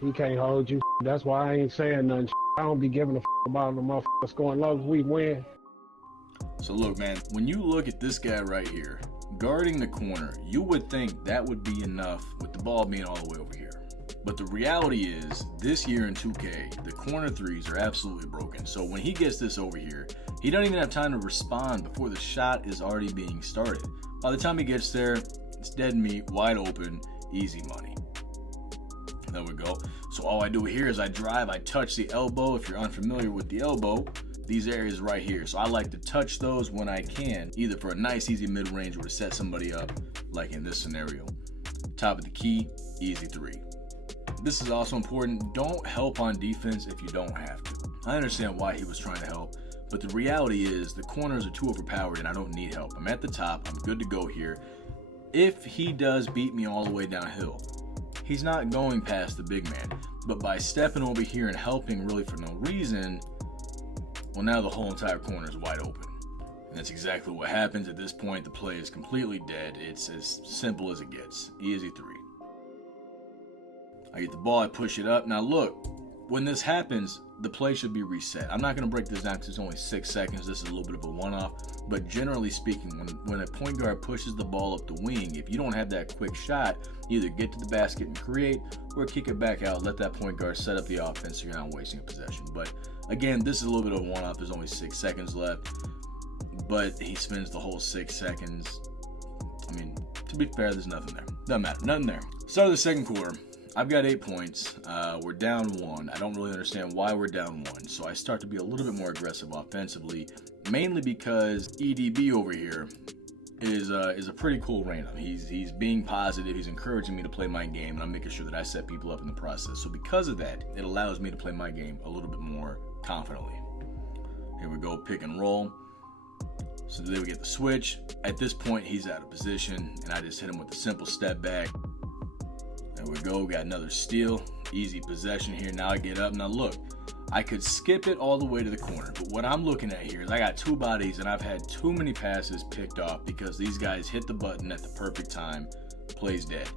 He can't hold you. That's why I ain't saying nothing. I don't be giving a about the motherfucker scoring low. We win. So look, man, when you look at this guy right here, guarding the corner, you would think that would be enough with the ball being all the way over here. But the reality is, this year in 2K, the corner threes are absolutely broken. So when he gets this over here, he doesn't even have time to respond before the shot is already being started. By the time he gets there, it's dead meat, wide open, easy money. There we go. So all I do here is I drive, I touch the elbow. If you're unfamiliar with the elbow, these areas right here. So I like to touch those when I can, either for a nice easy mid-range or to set somebody up, like in this scenario. Top of the key, easy three. This is also important. Don't help on defense if you don't have to. I understand why he was trying to help, but the reality is the corners are too overpowered and I don't need help. I'm at the top. I'm good to go here. If he does beat me all the way downhill, he's not going past the big man. But by stepping over here and helping really for no reason, well, now the whole entire corner is wide open. And that's exactly what happens. At this point, the play is completely dead. It's as simple as it gets. Easy three. I get the ball, I push it up. Now look, when this happens, the play should be reset. I'm not going to break this down because it's only 6 seconds. This is a little bit of a one-off. But generally speaking, when a point guard pushes the ball up the wing, if you don't have that quick shot, either get to the basket and create or kick it back out, let that point guard set up the offense so you're not wasting a possession. But again, this is a little bit of a one-off. There's only 6 seconds left. But he spends the whole 6 seconds. I mean, to be fair, there's nothing there. Doesn't matter. Nothing there. Start of the second quarter. I've got 8 points. We're down 1. I don't really understand why we're down 1. So I start to be a little bit more aggressive offensively, mainly because EDB over here is a pretty cool random. He's being positive. He's encouraging me to play my game, and I'm making sure that I set people up in the process. So because of that, it allows me to play my game a little bit more confidently. Here we go, pick and roll. So there we get the switch. At this point, he's out of position, and I just hit him with a simple step back. There we go, got another steal. Easy possession here. Now I get up. Now look, I could skip it all the way to the corner, but what I'm looking at here is I got 2 bodies and I've had too many passes picked off because these guys hit the button at the perfect time. Play's dead.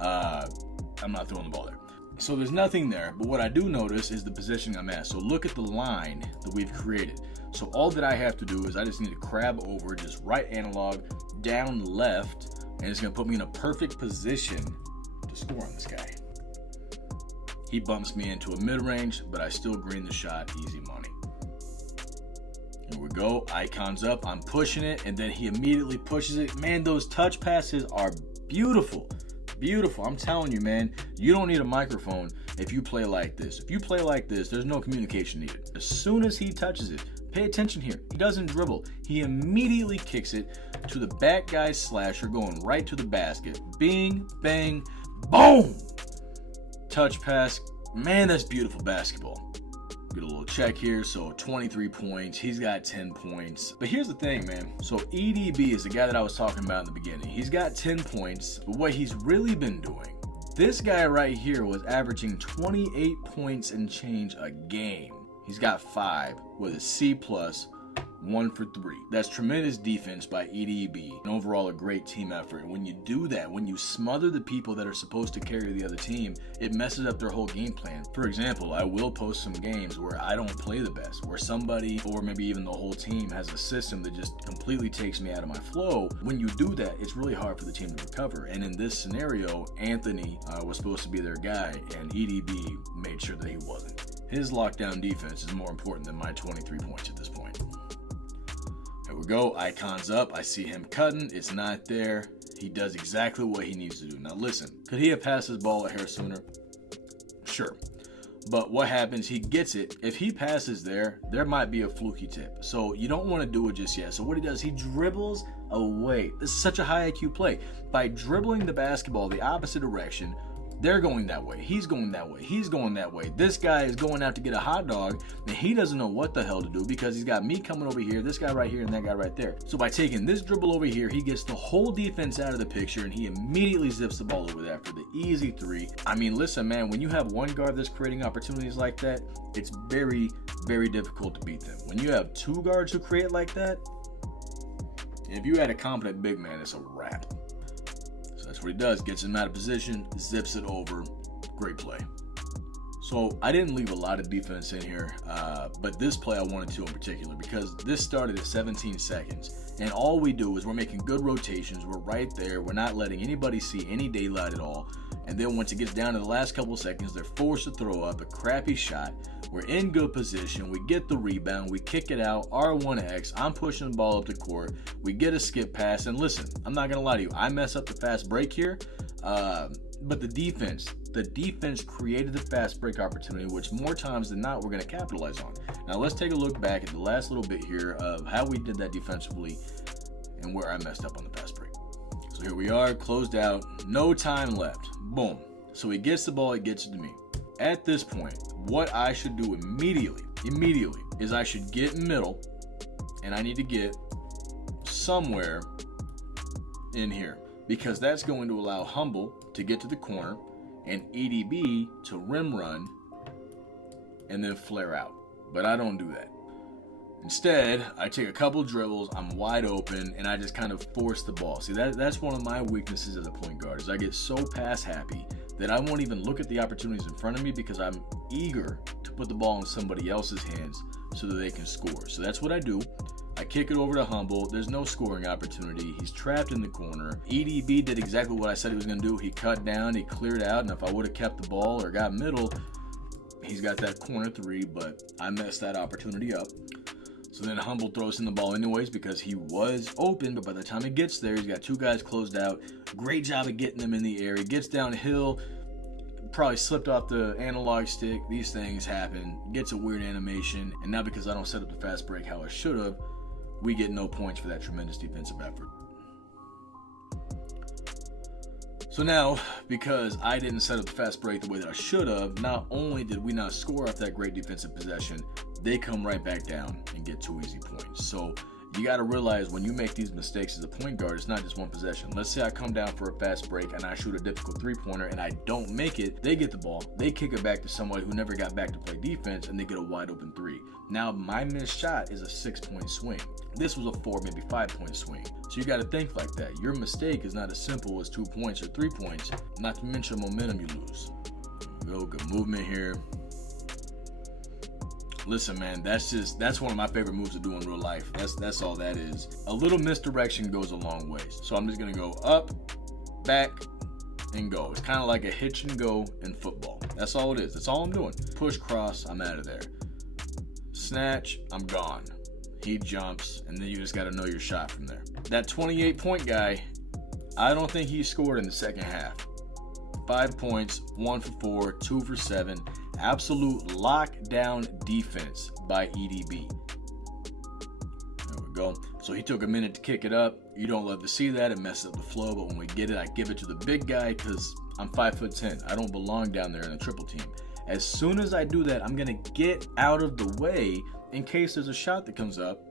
I'm not throwing the ball there. So there's nothing there, but what I do notice is the position I'm at. So look at the line that we've created. So all that I have to do is I just need to crab over, just right analog, down left, and it's gonna put me in a perfect position score on this guy. He bumps me into a mid-range, but I still green the shot. Easy money. Here we go. Icons up. I'm pushing it, and then he immediately pushes it. Man, those touch passes are beautiful. Beautiful. I'm telling you, man, you don't need a microphone if you play like this. If you play like this, there's no communication needed. As soon as he touches it, pay attention here. He doesn't dribble. He immediately kicks it to the back guy's slasher, going right to the basket. Bing, bang, boom! Touch pass. Man, that's beautiful basketball. Get a little check here. So 23 points. He's got 10 points. But here's the thing, man. So EDB is the guy that I was talking about in the beginning. He's got 10 points. But what he's really been doing, this guy right here was averaging 28 points and change a game. He's got 5 with a C+, 1 for 3. That's tremendous defense by EDB, and overall a great team effort. And when you do that, when you smother the people that are supposed to carry the other team, it messes up their whole game plan. For example, I will post some games where I don't play the best, where somebody or maybe even the whole team has a system that just completely takes me out of my flow. When you do that, it's really hard for the team to recover. And in this scenario, Anthony was supposed to be their guy, and EDB made sure that he wasn't. His lockdown defense is more important than my 23 points at this point. There we go, icons up. I see him cutting. It's not there. He does exactly what he needs to do. Now listen, could he have passed his ball a hair sooner? Sure. But what happens, he gets it. If he passes there might be a fluky tip. So you don't want to do it just yet. So what he does, he dribbles away. This is such a high IQ play. By dribbling the basketball the opposite direction, they're going that way. He's going that way. He's going that way. This guy is going out to get a hot dog, and he doesn't know what the hell to do because he's got me coming over here, this guy right here, and that guy right there. So by taking this dribble over here, he gets the whole defense out of the picture, and he immediately zips the ball over there for the easy 3. I mean, listen, man, when you have one guard that's creating opportunities like that, it's very, very difficult to beat them. When you have 2 guards who create like that, if you had a competent big man, it's a wrap. That's what he does. Gets him out of position, zips it over. Great play. So I didn't leave a lot of defense in here, but this play I wanted to in particular because this started at 17 seconds. And all we do is we're making good rotations. We're right there. We're not letting anybody see any daylight at all. And then once it gets down to the last couple seconds, they're forced to throw up a crappy shot. We're in good position. We get the rebound. We kick it out. R1X. I'm pushing the ball up the court. We get a skip pass. And listen, I'm not going to lie to you. I mess up the fast break here. But the defense created the fast break opportunity, which more times than not we're going to capitalize on. Now let's take a look back at the last little bit here of how we did that defensively and where I messed up on the fast break. So here we are, closed out, no time left. Boom. So he gets the ball, he gets it to me. At this point, what I should do immediately is I should get in middle, and I need to get somewhere in here, because that's going to allow Humble to get to the corner and EDB to rim run and then flare out. But I don't do that. Instead, I take a couple dribbles, I'm wide open, and I just kind of force the ball. See, that's one of my weaknesses as a point guard, is I get so pass happy that I won't even look at the opportunities in front of me because I'm eager to put the ball in somebody else's hands so that they can score. So that's what I do. I kick it over to Humble. There's no scoring opportunity. He's trapped in the corner. EDB did exactly what I said he was going to do. He cut down, he cleared out, and if I would have kept the ball or got middle, he's got that corner three, but I messed that opportunity up. So then Humble throws in the ball anyways because he was open, but by the time he gets there, he's got two guys closed out. Great job of getting them in the air. He gets downhill, probably slipped off the analog stick. These things happen. Gets a weird animation, and now because I don't set up the fast break how I should have, we get no points for that tremendous defensive effort. So now, because I didn't set up the fast break the way that I should have, not only did we not score off that great defensive possession, they come right back down and get 2 easy points. So you got to realize when you make these mistakes as a point guard, it's not just one possession. Let's say I come down for a fast break and I shoot a difficult three-pointer and I don't make it. They get the ball, they kick it back to somebody who never got back to play defense, and they get a wide open three. Now my missed shot is a 6-point swing. This was a 4, maybe 5-point swing. So you got to think like that. Your mistake is not as simple as 2 points or 3 points, not to mention momentum you lose. Go, good movement here. Listen, man, that's one of my favorite moves to do in real life. That's all that is. A little misdirection goes a long way. So I'm just gonna go up, back, and go. It's kind of like a hitch and go in football. That's all it is. That's all I'm doing. Push, cross, I'm out of there. Snatch, I'm gone. He jumps, and then you just gotta know your shot from there. That 28-point guy, I don't think he scored in the second half. 5 points, 1 for 4, 2 for 7. Absolute lockdown defense by EDB. There we go. So he took a minute to kick it up. You don't love to see that. It messes up the flow, but when we get it, I give it to the big guy because I'm 5'10". I don't belong down there in a triple team. As soon as I do that, I'm going to get out of the way in case there's a shot that comes up.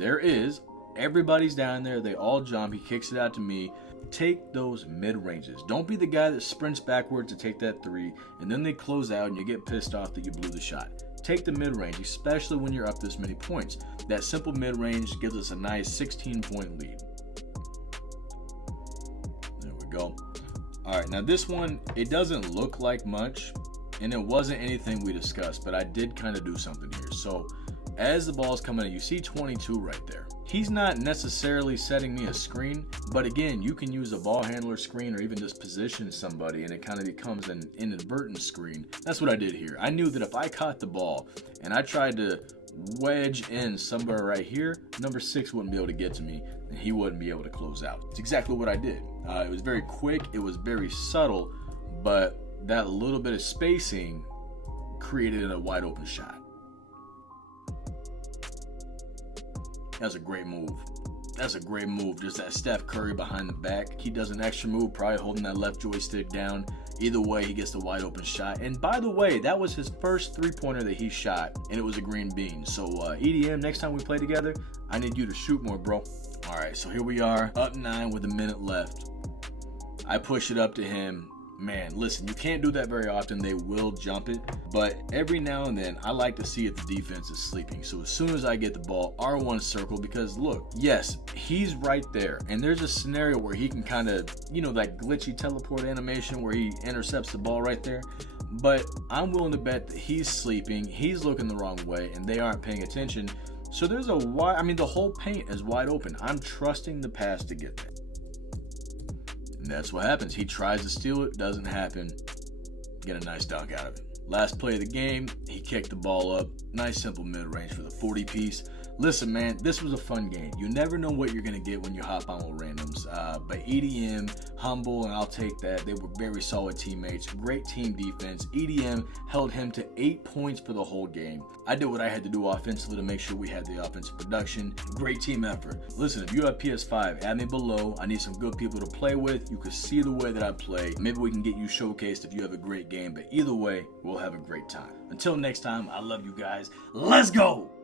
There is. Everybody's down there. They all jump. He kicks it out to me. Take those mid-ranges. Don't be the guy that sprints backwards to take that three, and then they close out and you get pissed off that you blew the shot. Take the mid-range, especially when you're up this many points. That simple mid-range gives us a nice 16-point lead. There we go. All right, now this one, it doesn't look like much, and it wasn't anything we discussed, but I did kind of do something here. So as the ball's coming in, you see 22 right there. He's not necessarily setting me a screen, but again, you can use a ball handler screen or even just position somebody and it kind of becomes an inadvertent screen. That's what I did here. I knew that if I caught the ball and I tried to wedge in somewhere right here, number 6 wouldn't be able to get to me and he wouldn't be able to close out. It's exactly what I did. It was very quick, it was very subtle, but that little bit of spacing created a wide open shot. That's a great move. That's a great move. Just that Steph Curry behind the back. He does an extra move, probably holding that left joystick down. Either way, he gets the wide open shot. And by the way, that was his first three-pointer that he shot, and it was a green bean. So EDM, next time we play together, I need you to shoot more, bro. All right, so here we are, up 9 with a minute left. I push it up to him. Man, listen, you can't do that very often. They will jump it. But every now and then, I like to see if the defense is sleeping. So as soon as I get the ball, R1 circle, because look, yes, he's right there. And there's a scenario where he can kind of, that glitchy teleport animation where he intercepts the ball right there. but I'm willing to bet that he's sleeping, he's looking the wrong way, and they aren't paying attention. So there's a wide, I mean, the whole paint is wide open. I'm trusting the pass to get there. And that's what happens. He tries to steal it, doesn't happen. Get a nice dunk out of it. Last play of the game, he kicked the ball up. Nice simple mid-range for the 40-piece. Listen, man, this was a fun game. You never know what you're going to get when you hop on with randoms. But EDM, humble, and I'll take that. They were very solid teammates. Great team defense. EDM held him to 8 points for the whole game. I did what I had to do offensively to make sure we had the offensive production. Great team effort. Listen, if you have PS5, add me below. I need some good people to play with. You can see the way that I play. Maybe we can get you showcased if you have a great game. But either way, we'll have a great time. Until next time, I love you guys. Let's go!